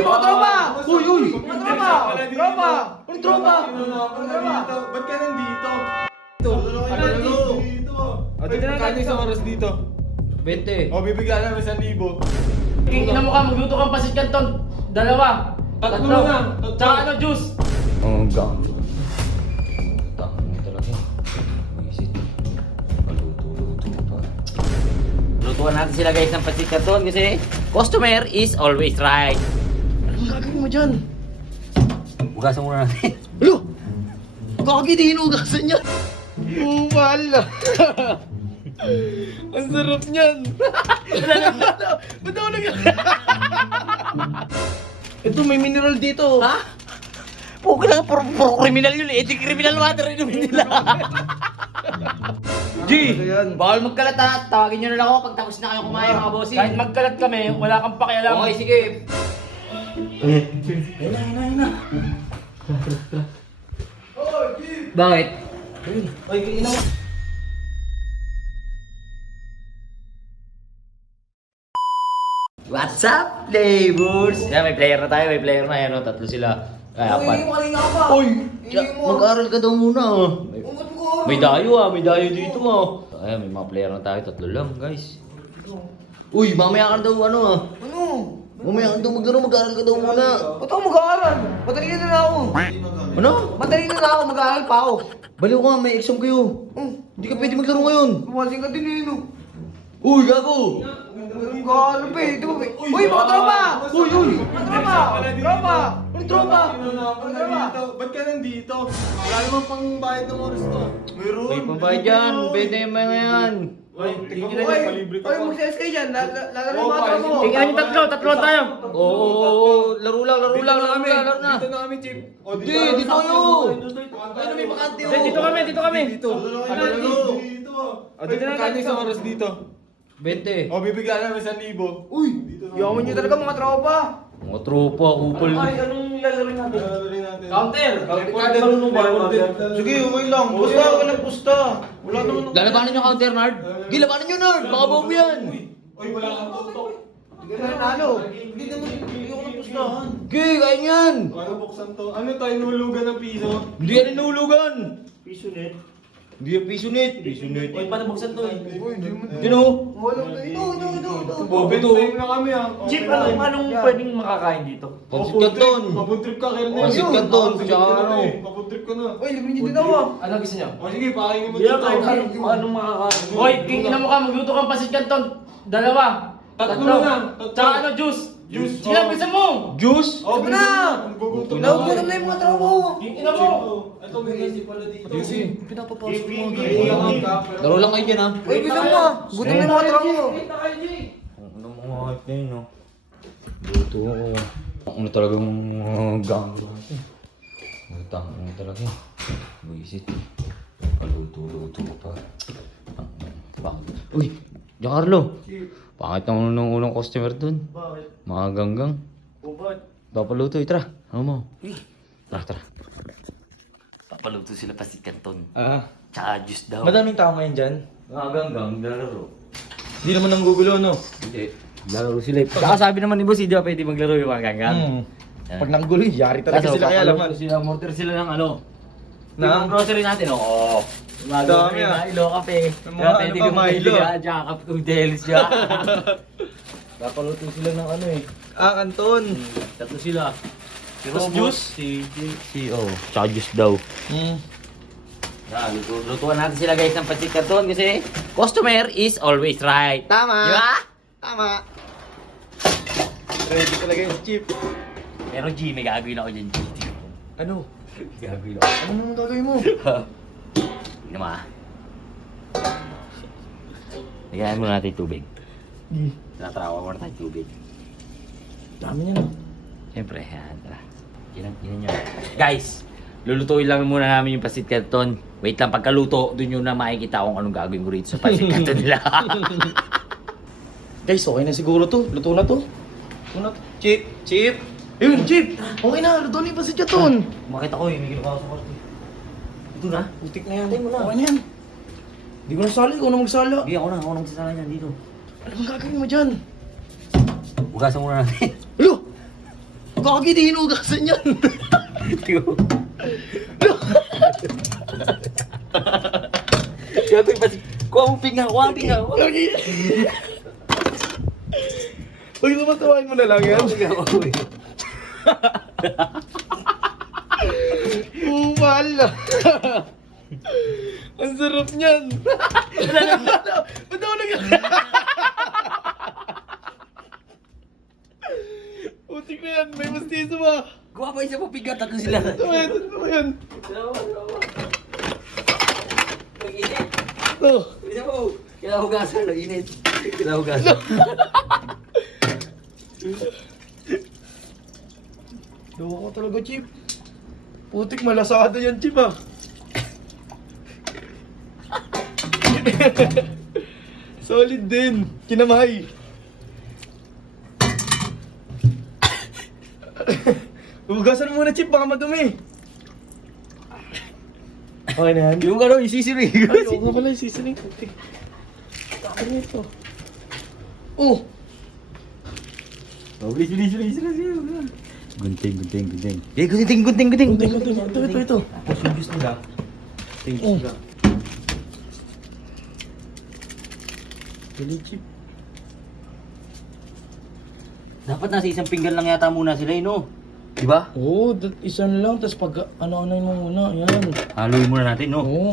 mga tropa! Uy! Mga tropa! Tropa! Anong tropa? Ba't ka nandito? Kano isang oras dito? 20. O, bibigyan namin 1,000. King ina mo ka, magluto kang pasit canton. Dalawa. Tatlo lang. Tsaka ano, juice. Oh, gang. Tangan mo talaga. Visit. Paluto-luto pa. Lutuan natin sila guys ng pasit canton kasi customer is always right. Anong gagawin mo dyan? Hugasan muna natin. Alo! Kaki, di hinugasan niya! Wala! Ang sarap niyan! Ba't ako Ito, may mineral dito! Ha? Puka lang, puro criminal yun eh. Di criminal water inumin nila. G! Bawal magkalat ha. Tawagin nyo na lang ako pag tapos na kayo kumain mga bossing. Kahit magkalat kami, wala kang pakialam. Okay, sige. Bakit? Ay, kaya na What's up, flavors? Yeah, may player na tayo, may player na yan. Tatlo sila. Ay, apat. Uy! Mag-aaral ka daw muna. May dayo may dayo dito Ay, may mga player na tayo, tatlo lang, guys. Uy, mamaya ka daw Ano? Mamaya ka daw maglaro, mag-aaral ka daw muna. Ba't ako mag-aaral? Matalino na ako! Ano? Matalino na ako, mag-aaral pa ako! Baliw ka, may exam kayo. Hindi ka pwede maglaro ngayon. Gumasing ka din eh, no? Uy, gago! Mag-aaral pa eh, di ba? Uy, mga tropa! Uy! Mga tropa! Tropa! Anong tropa? Ba't ka nandito? Wala naman pang bayad ng oras to. Meron. May pambayad dyan, pwede yung mga yan. Ay, tingin nila Uy! yung palibre ka Uy, pa. mag-CS kayo dyan! Lalaro yung mga tropa mo! Tingnan niyo tatlo tayo. Oo, laro lang, laro Dito na kami. laro na. Dito na kami, Chip. O, Hindi, dito kayo. Ayun, may bakante Hindi, dito kami. Dito. Dito. Dito na Kano isang oras dito? 20. O, bibigyan namin 1,000. Uy! Yaman nyo talaga mga tropa! Mga tropa, kupal. Anong lalaro natin? Lalari natin. Counter. Kahit marunong ba? Sige, okay lang. Pusta, walang pusta. Wala naman. Lalabanan nyo counter, Nard. Gilabanan nyo, Nard. Baka bobo yan. Uy, wala kang tutok. Hindi ka nanalo. Hindi ako napustahan. Okay, kaya yan. Ano buksan to? Ano tayo nulugan ng piso? Hindi yan inulugan. Piso net. Hindi yan piso net. Piso net. Uy, paano buksan to eh? Uy, hindi mo. Yun o. Walang ito. Open time na kami ah. Chip, anong pwedeng makakain dito? Pansit Canton. Papuntrip ka, Kernel. Pansit Canton, tsaka ano. Papuntrip ka na. Uy, libre nyo din ako. Ano gusto niyo? O sige, pakainin mo Yeah, dito. kahit anong makakain. Hoy, king ina mo ka, magluto kang pasit canton. Dalawa. Tatlo lang. Tsaka ano, juice. Juice. Sige, bisa mo. Juice. O, Sabi na! Gugutom Nagugutom na yung mga tropa ko. King ina mo. Ito, may kasi pala dito. Pinapapasok ko mga laro lang kayo dyan ha. Uy, bisa mo. Gutom na yung mga tropa ko. Ano mga hype na yun, no? Luto ako. Ano talagang gang. Utang, ano talaga. Buisit. Paluto-luto pa. Bakit? Uy! Giancarlo! Bakit ang unang customer dun? Bakit? Mga ganggang. Ubat. Papaluto, tara. Ano mo? Tara. Papaluto sila pasit canton. Tsaka juice daw. Madaming tao ngayon dyan. Mga ganggang, lalaro. Hindi naman nanggugulo, no? Hindi. Lalaro sila. Tsaka sabi naman ni Boss, hindi ba pwede maglaro yung mga ganggang? Pag nanggulo, yari talaga sila kaya laman. Mortar sila ng ano. Na? Yung grocery natin, oo. Dami, ah. Milo, kape. Yung mga Pwede ano pa, Milo. Tsaka kape kung delis siya. Papaluto sila ng ano eh. Canton. Tatlo sila. Si Tapos Robot, juice? si tsaka juice daw. Hmm. Lutuan natin sila guys ng pancit canton kasi customer is always right. Tama. Di ba? Tama. Ready talaga yung chip. Pero G, may gagawin ako dyan, G. Ano? May gagawin ako. Ano naman gagawin mo? Hindi naman. Lagyan muna natin tubig. Tinatrawa muna tayo tubig. Dami niya, no? Siyempre, yan. Tara. Ginan nyo. Guys, lulutuin lang muna namin yung pancit canton. Wait lang, pagkaluto, dun yun na makikita kung anong gagawin ko rito sa pancit canton nila. Guys, okay na siguro to. Luto na to. Luto na to. Chip. Ayun, Chip. Okay na, luto na yung pasit canton. Makita ko eh, may ginawa sa kwarto. Ito na? Butik na yan. Okay na yan. Hindi ko nasali, ikaw na magsala. Sige, ako na magsasala niyan dito. Ano bang gagawin mo dyan? Hugasan muna natin. Alo! Kagi, di hinugasan yan. Tiyo. Gago yung pasit. Kuha mo pinga, kuha mo pinga. Kagi. Huwag tumatawain mo na lang yan. Mahal na. Ang sarap niyan. Ba't ako nag... Putik na yan, may mastiso ba? Kuha pa isa mo pinga, tatlo sila. Ito yan. Mag-init. Ito. Isa mo. Kinahugasan, init. Kinahugasan. Dawa ko talaga, Chip. Putik, malasado yan, Chip, ah. Solid din. Kinamay. Hugasan mo muna, Chip, baka madumi. Okay na yan. Yung ano, yung sisirig. Ay, oo nga pala yung seasoning. Putik. Ano ito? Oh! Oh, bilis. Gunting. Eh, gunting. Ito. Tapos yung juice nila. Oh. Dali, Chip. Dapat nasa isang pinggan lang yata muna sila, no? Diba? Oo, isa na lang. Tapos pag ano-ano mo muna. Yan. Haluin muna natin, no? Oo.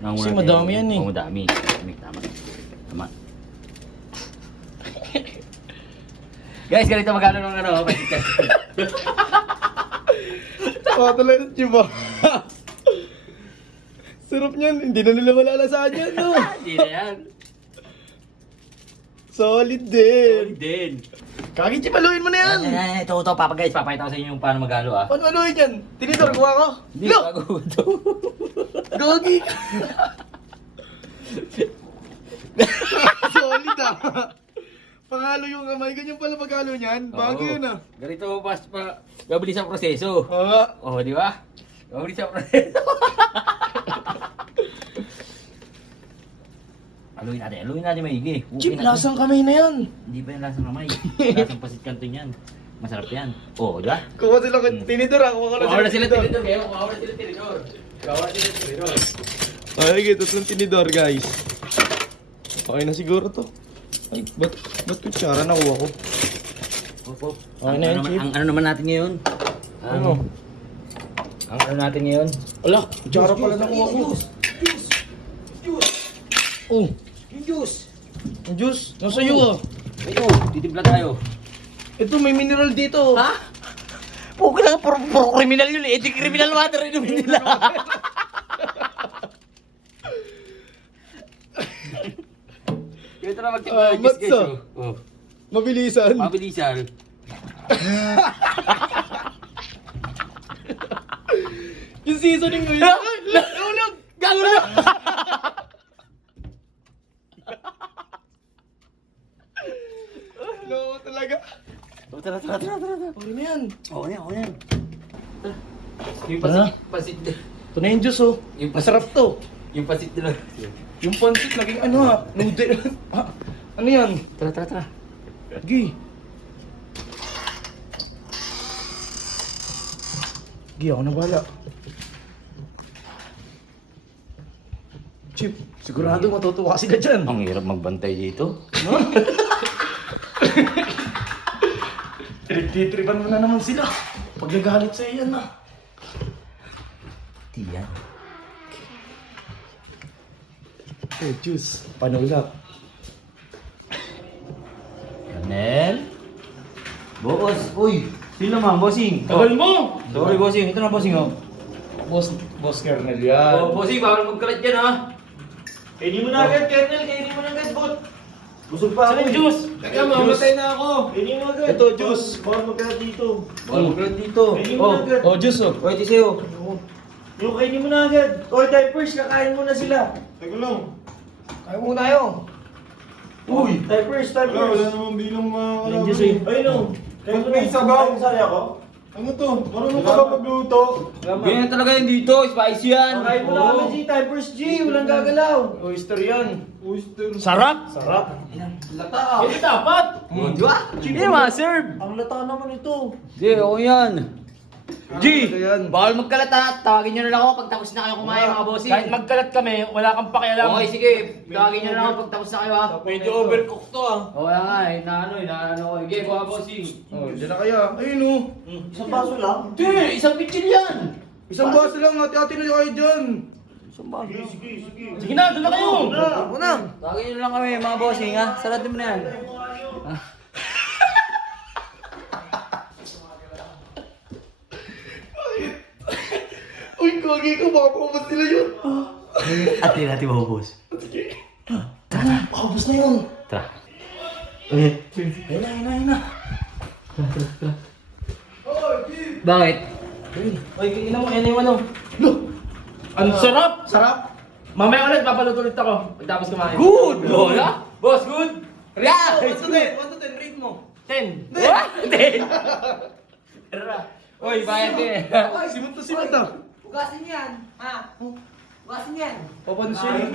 Kasi madami yan, eh. Oo, madami. Tama. Guys, ganito magkano ng ano, pasikat. Saka talaga, Chip, ah. Sarap niyan. Hindi na nila malalasahan yan, no? Hindi na yan. Solid din. Din. Kagi, Chip, haluin mo na yan. Ito, papa guys, papakita ko sa inyo yung paano maghalo, ah. Paano haluin yan? Tinidor, gawa ko. Hindi, Look! bago ito. Gagi ka. Solid, ah. Pangalo yung kamay. Ganyan pala paghalo niyan. Bago yun, ah. Ganito pa, gabilis ang proseso. Oo nga. Oh, di ba? Gabilis ang proseso. Haluin natin maigi. Chip, lasang kamay na yan. Hindi pa yung lasang kamay. Lasang pasit kanton yan. Masarap yan. Oh, di ba? Kuha sila kay tinidor, ah. Kuha Kuha na sila tinidor, kayo. Kuha na sila tinidor. Ay, tatlong tinidor, guys. Okay na siguro to. Ay, ba't kutsara nakuha ko? Opo. Okay na yan, Chip. Ang ano naman natin ngayon? Ano? Ang ano natin ngayon? Ala, kutsara pala nakuha ko. Oh, Yung juice. ang juice. Nasa iyo, ah. Ito, titimpla tayo. Ito, may mineral dito. Ha? Okay lang, puro criminal yun eh. Di criminal water inumin nila. Ito na magtimpla ng juice, guys. Matzo. Oh. Mabilisan. Mabilisan. Yung seasoning mo yun. Ulog! Gagawin! Loko talaga. Oh, tara. Okay na yan. Oo yan. Yung Tara. pasit. Ito na yung juice, oh. Yung Masarap to. Yung pasit nila. Yung pancit, naging ano, ha? Noodle. Ah, ano yan? Tara. Gi. Gi, ako na bahala. Chip, sigurado matutuwa sila dyan. Ang hirap magbantay dito. Trip-tripan mo na naman sila. Pag nagalit sa iyan na. Tiyan. Oh, juice. Panulak. Kanel. Boss. Uy. Sino naman, bossing? Tagal mo! Sorry, bossing. Ito na, bossing, oh. Boss Kernel yan. Oh, bossing, bawal magkalat dyan, ha? Kainin mo na agad, Kernel. Kainin mo na agad, bot. Busog pa ako. Saan yung juice? Teka, mamatay na ako. Kainin mo agad. Ito, juice. Bawal magkalat dito. Bawal magkalat dito. Kainin mo na agad. Oh, juice, oh. Oy, Tiseo. Yung kainin mo na agad. All diapers, kakain mo na sila. Teka lang. Kaya muna tayo. Uy! Diapers. Wala namang bilang mga Yung juice, eh. Ayun o. Kain mo na. May sabaw. Sali ako? Ano to? Marunong ka ba magluto? Ganyan talaga yan dito. Spicy yan. Kain mo na kami, G. Diapers, G. Walang gagalaw. Oyster yan. Oyster. Sarap? Sarap. Lata. Hindi dapat. Oh, di ba? Hindi ma-serve. Ang lata naman ito. Hindi, okay yan. G! Yan. Bawal magkalat ha. Tawagin nyo na lang ako pag tapos na kayo kumain mga bossing. Kahit magkalat kami, wala kang pakialam. Okay, sige. Tawagin nyo na lang ako pag tapos na kayo ha. Medyo overcooked to ah. Oo nga nga eh. Inaano ko. Sige, mga bossing. Oh, dyan na kaya. Ayun oh. Isang baso lang. Hindi, isang pitchin yan. Isang baso lang, hati-hati na kayo dyan. Sige na, doon na kayo. Tawagin nyo lang kami mga bossing ha. Saratin mo na yan. Uy, kagi ko, baka paubos nila yun. Ate natin mabubos. Paubos na yun. Tara. Ayun na. Bakit? Ay, kailan mo, yan yung ano. Ang sarap. Sarap. Mamaya ulit, papaluto ulit ako. Pagtapos kumain. Good! Wala? Boss, good. Yeah! 1 to 10, rate mo. 10. What? Tara. Uy, bayad din. Simot na simot ah. Hugasin yan, ha? Hugasin yan. Papansin.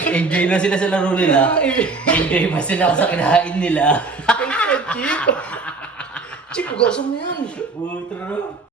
Enjoy na sila sa laro nila. Enjoy pa sila sa kinahain nila. Chip, ugasan mo yan. Ultra.